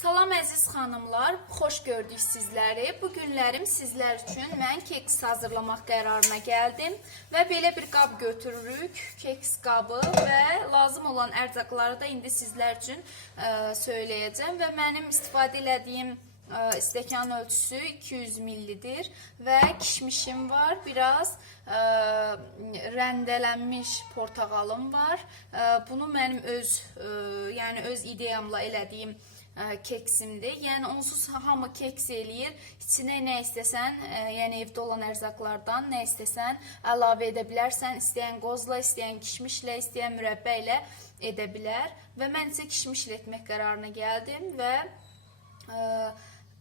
Salam əziz xanımlar, xoş gördük sizləri. Bu günlərim sizlər üçün mən keks hazırlamaq qərarına gəldim və belə bir qab götürürük, keks qabı və lazım olan ərzaqları da indi sizlər üçün ə, söyləyəcəm və mənim istifadə elədiyim ə, stəkan ölçüsü 200 millidir və kişmişim var, biraz ə, rəndələnmiş portağalım var. Ə, bunu mənim öz, ə, yəni öz ideyamla elədiyim keksimdir. Yəni onsuz hamı keks eləyir. İçinə nə istəsən, ə, yəni evdə olan ərzaqlardan nə istəsən əlavə edə bilərsən. İstəyən qozla, istəyən kişmişlə, istəyən mürəbbə ilə edə bilər. Və mən isə kişmişlə etmək qərarına gəldim və ə,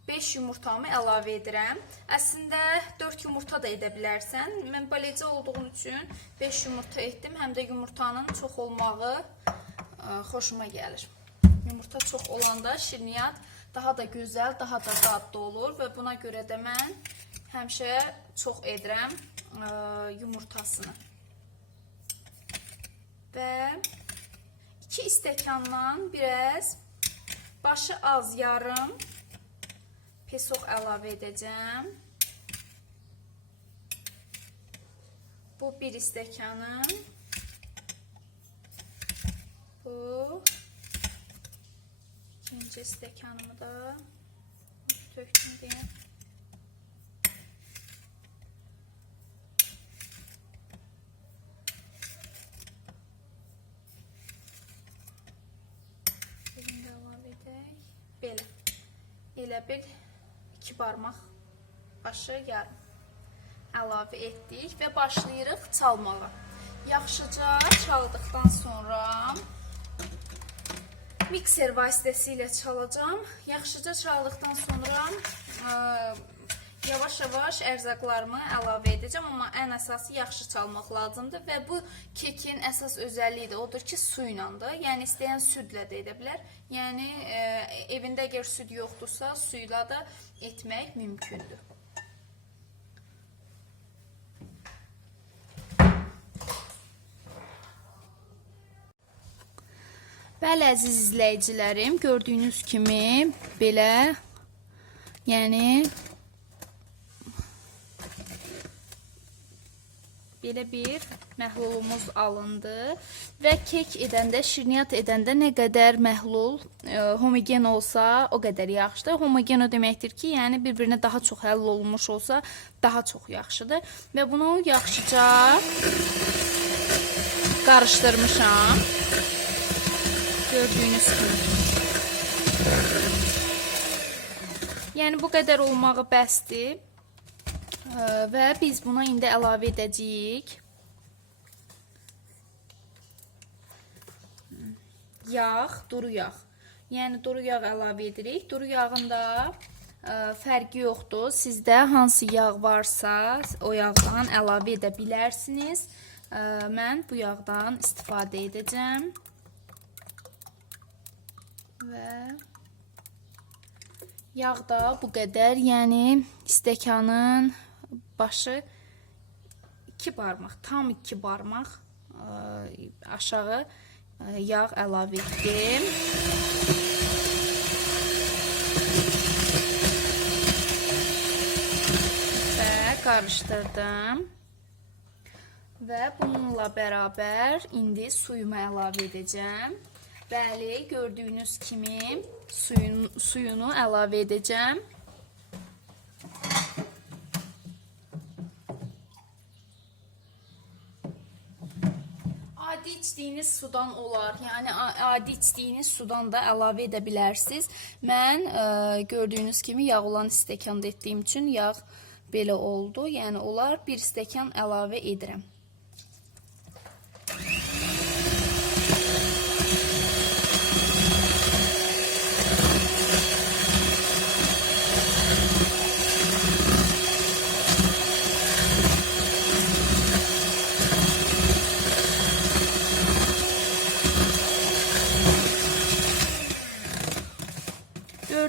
5 yumurtamı əlavə edirəm. Əslində 4 yumurta da edə bilərsən. Mən balecə olduğum üçün 5 yumurta etdim. Həm də yumurtanın çox olmağı ə, xoşuma gəlir. Yumurta çox olanda şirniyyat daha da gözəl, daha da dadlı olur və buna görə də mən həmişə çox edirəm ə, yumurtasını. Və 2 stəkandan biraz başı az yarım pesok əlavə edəcəm. Bu bir stəkanım. Bu ikinci stəkanımı da tökdüm deyə. Birini də əlavə edək. Belə. Elə bil iki barmaq başı yarım əlavə etdik və başlayırıq çalmağa. Yaxşıca çaldıqdan sonra mikser vasitəsilə çalacağım. Yaxşıca çaldıqdan sonra ə, yavaş-yavaş ərzaqlarımı əlavə edəcəm, amma ən əsası yaxşı çalmaq lazımdır və bu kekin əsas özəlliyi də odur ki, su ilədir. Yəni istəyən südlə də edə bilər. Yəni ə, evində əgər süd yoxdursa, su ilə də etmək mümkündür. Bəli, əziz izləyicilərim, gördüyünüz kimi belə, yəni belə bir məhlulumuz alındı və kek edəndə, şirniyyat edəndə nə qədər məhlul e, homogen olsa, o qədər yaxşıdır. Homogen o deməkdir ki, yəni bir-birinə daha çox həll olunmuş olsa, daha çox yaxşıdır və bunu yaxşıca qarışdırmışam. Gördüyünüz kimi. Yəni bu qədər olmağı bəsdir. Ə, Və biz buna indi əlavə edəcəyik. Yağ, duru yağ. Yəni duru yağ əlavə edirik. Duru yağında ə, fərqi yoxdur. Sizdə hansı yağ varsa, o yağdan əlavə edə bilərsiniz. Ə, Mən bu yağdan istifadə edəcəm. Və yağ da bu qədər, yəni stəkanın başı 2 barmaq, tam 2 barmaq ə, aşağı ə, yağ əlavə etdim. Qarışdırdım. Və bununla bərabər indi suyumu əlavə edəcəm. Bəli, gördüyünüz kimi suyun, suyunu əlavə edəcəm. Adi içdiyiniz sudan olar. Yəni adi içdiyiniz sudan da əlavə edə bilərsiniz. Mən ə, gördüyünüz kimi yağ olan stəkanda etdiyim üçün yağ belə oldu. Yəni olar bir stəkan əlavə edirəm.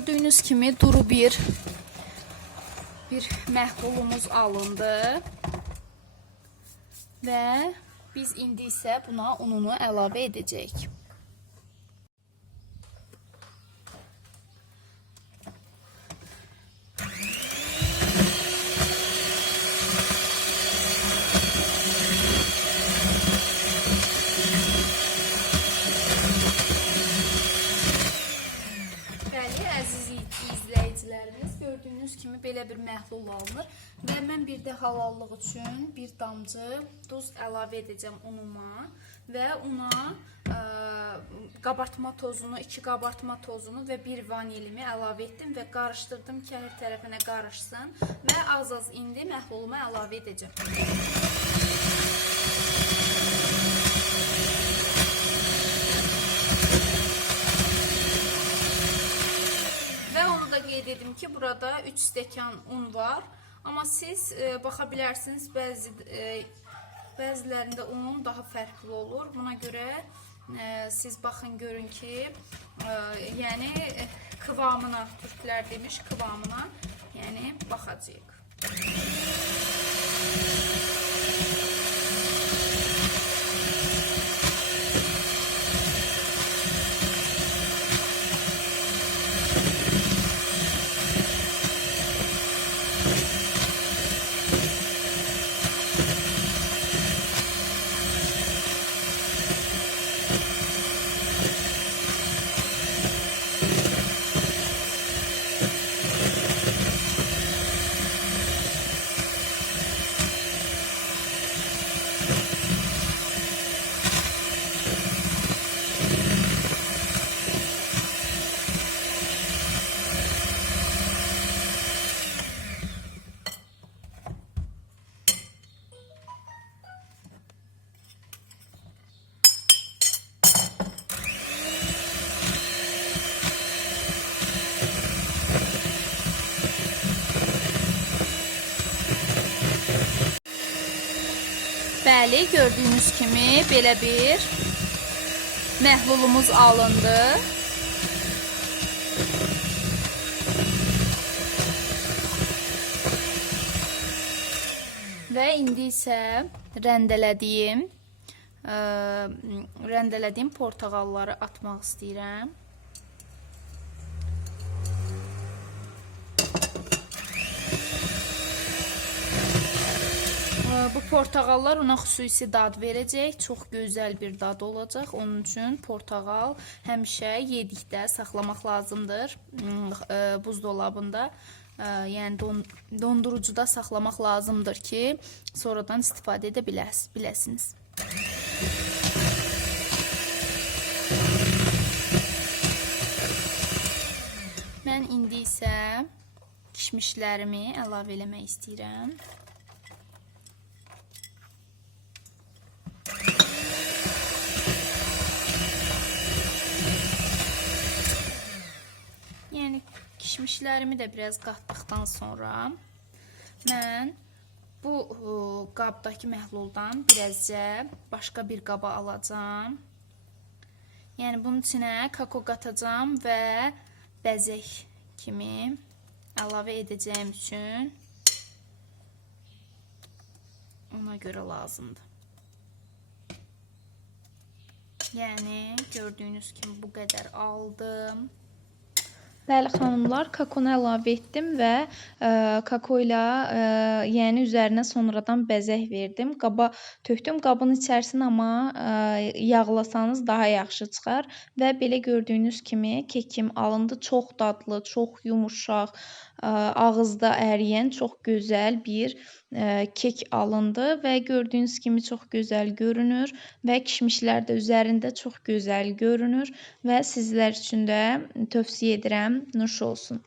Gördüyünüz kimi duru bir bir məhlulumuz alındı. Və biz indi isə buna ununu əlavə edəcəyik. İzləyicilərimiz, gördüyünüz kimi belə bir məhlul alınır və mən bir də halallıq üçün bir damcı duz əlavə edəcəm unuma və una ə, qabartma tozunu, 2 qabartma tozunu və bir vanilimi əlavə etdim və qarışdırdım ki, hər tərəfinə qarışsın və az-az indi məhlulumu əlavə edəcəm. Və onu da qeyd edim ki, burada 3 stəkan un var. Amma siz e, baxa bilərsiniz, bəzi e, bəzilərində unun daha fərqli olur. Buna görə e, siz baxın görün ki, e, yəni e, kıvamına, türklər demiş kıvamına, yəni baxacağıq. Bəli, gördüyünüz kimi belə bir məhlulumuz alındı. Və indi isə rəndələdiyim ə, rəndələdiyim portağalları atmaq istəyirəm. Bu portağallar ona xüsusi dad verəcək. Çox gözəl bir dad olacaq. Onun üçün portağal həmişə yedikdə saxlamaq lazımdır. Hmm, ə, Buzdolabında, ə, yəni don, dondurucuda saxlamaq lazımdır ki, sonradan istifadə edə biləs, biləsiniz. Mən indi isə kişmişlərimi əlavə eləmək istəyirəm. Yəni kişmişlərimi də biraz qatdıqdan sonra mən bu qabdakı məhluldan birazca başqa bir qaba alacağam. Yəni bunun içinə kakao qatacağam və bəzək kimi əlavə edəcəyim üçün ona görə lazımdır. Yəni gördüyünüz kimi bu qədər aldım. Bəli xanımlar, kakonu əlavə etdim və ə, kakao ilə ə, yəni üzərinə sonradan bəzək verdim. Qaba tökdüm. Qabın içərisini amma ə, yağlasanız daha yaxşı çıxar və belə gördüyünüz kimi kekim alındı. Çox dadlı, çox yumuşaq, ə, ağızda əriyən çox gözəl bir kek alındı və gördüyünüz kimi çox gözəl görünür və kişmişlər də üzərində çox gözəl görünür və sizlər üçün də tövsiyə edirəm. Nuş olsun.